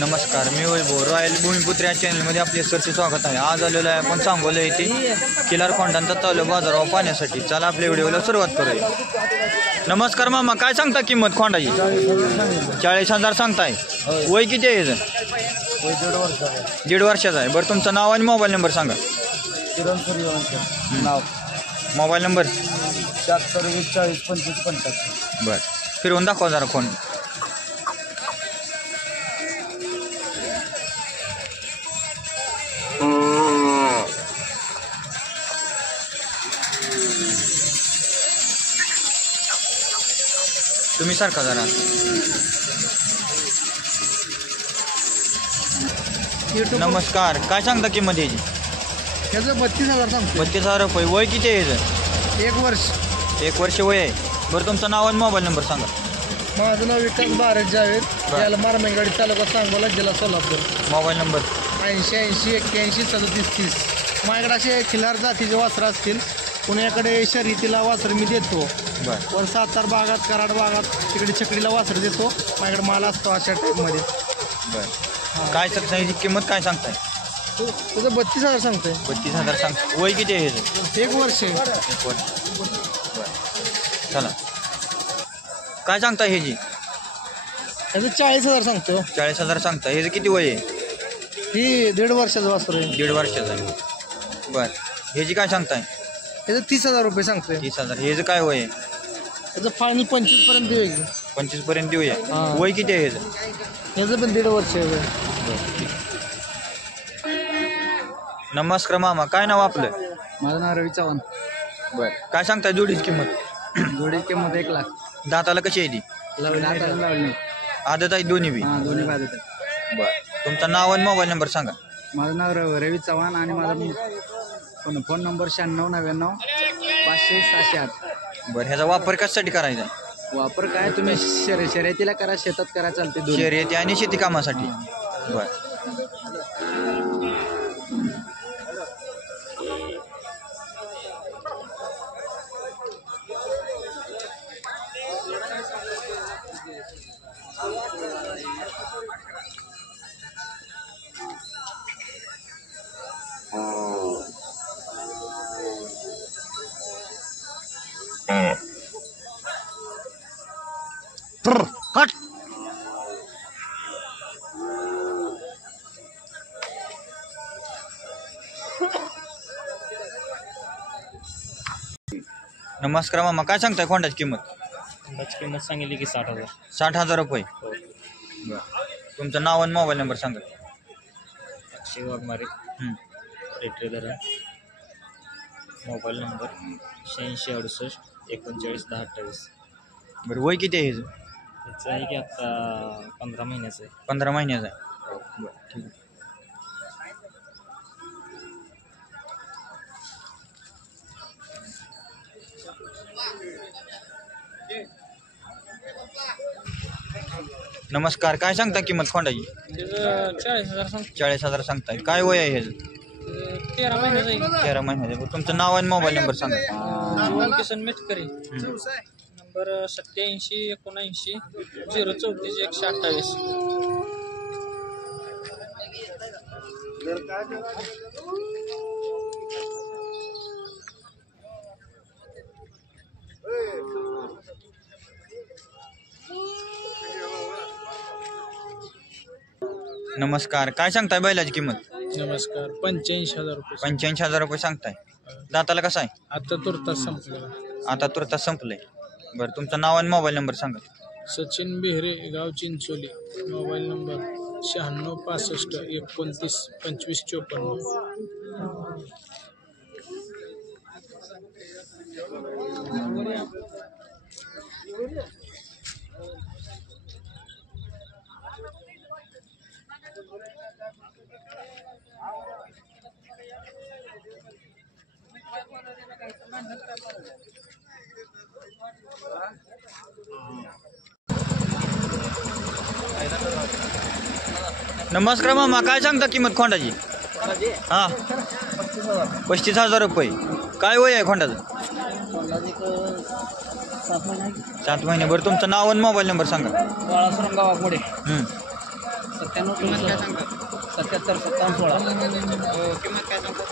नमस्कार, मी वैभव रॉयल भूमिपुत्र या चॅनलमध्ये आपले सरचे स्वागत आहे। आज आलेलो आहे आपण सांगोला येथे किलार कोंडांचा चालू बाजारावर पाहण्यासाठी। चला आपल्या व्हिडिओला सुरुवात करूया। नमस्कार मामा, काय सांगता किंमत खोंडाची? 40,000 सांगताय। वय किती आहे याचं? 1.5 वर्षाचा आहे। बरं तुमचं नाव आणि मोबाईल नंबर सांगा। नाव मोबाईल नंबर 76 बरं फिरवून दाखवा जरा खोंड। तुम्ही सारखा जरा नमस्कार, काय सांगता किंमत याची? त्याचं 32,000 सांगतो। 32,000 रुपये। वय किती आहे याचं? 1 वर्ष। 1 वर्ष वय आहे। बरं तुमचं नाव आणि मोबाईल नंबर सांगा। माझं नाव विकास भारत जावेद, याला मारमेंगाडी तालुका सांगोला जिल्हा सोलापूर। Mobile number 80 81 37 30। माझ्याकडे असे खिलार जातीचे वासरं असतील, पुण्याकडे शर्यतीला वासर मी देतो। बरं वर सातार भागात, कराड भागात तिकडे छकडीला वासर देतो। माझ्याकडे माल असतो अशा टाईपमध्ये। बरं काय याची किंमत काय सांगताय? त्याचं 32,000 सांगतोय। 32,000 सांगता। वय किती आहे याचं? 1 वर्ष। 1 वर्ष। बरं चला काय सांगता ह्याची? त्याचं 40,000 सांगतो। 40,000 सांगता। ह्याचं किती वय आहे? ही 1.5 वर्षाचं वासर आहे। 1.5 वर्षाचं आहे। बरं ह्याची काय सांगताय? त्याचं 30,000 रुपये सांगतोय। 30,000। ह्याचं काय वय आहे? त्याचं फायनल 25 पर्यंत देऊ की? 25 पर्यंत देऊया। हां। वय किती आहे ह्याचं? त्याचं पण 1.5 वर्ष आहे। नमस्कार मामा, काय नाव आपलं? माझं नाव रवी चव्हाण। बरं काय सांगताय जोडीची किंमत? जोडी किंमत 1 लाख। दाताला कशी आहे ती? लावली आदत आहे दोन्ही बी? हां, दोन्ही बाजूत आहे। बरं तुमचं नाव आणि मोबाईल नंबर सांगा। माझं नाव रवी चव्हाण आणि माझा फोन नंबर 9699 500 608। बरं ह्याचा वापर कशासाठी करायचा आहे? वापर काय तुम्ही शर्यतीला करा, शेतात करा, चालते। शर्यती आणि शेती कामासाठी। बरं कट। नमस्कार मामा, काय सांगताय खोंडाची किंमत? किंमत सांगितली की 60,000। 60,000 रुपये। बरं तुमचं नाव आणि मोबाईल नंबर सांगा। अक्षय वाघमारे, रेट्रेदर। Mobile number 86 68 39 10 28। बरं वय किती आहे ह्याचं? त्याचं आहे की आत्ता 15 महिन्याचं आहे। 15 महिन्याचा आहे। बरं ठीक आहे। नमस्कार, काय सांगता किंमत खोंडाची? त्याचं 40,000 सांगतो। 40,000 सांगताय। काय वय आहे ह्याचं? 13 महिन्याचं आहे। 13 महिन्याचं। तुमचं नाव आणि मोबाईल नंबर सांगा। जीवन किसन मेटकरी। नंबर 87 79 034 128। नमस्कार, काय सांगताय बैलाची किंमत? नमस्कार, 85,000 रुपये। 85,000 रुपये सांगताय। दाताला कसं आहे? आता तुर्तास संपलेला। आता तुर्तास संपलंय। बरं तुमचं नाव आणि मोबाईल नंबर सांगा। सचिन बेहरे, गाव चिंचोली। Mobile number 96 65 29 25 54। नमस्कार मामा, काय सांगता किंमत खोंडाची? हां 35,000 रुपये। काय वय आहे खोंडाचं? 7 महिने। बरं तुमचं नाव आणि मोबाईल नंबर सांगा। बाळासराम गावापुढे 97 किंमत काय सांगतात 77 57 16 किंमत काय सांगतात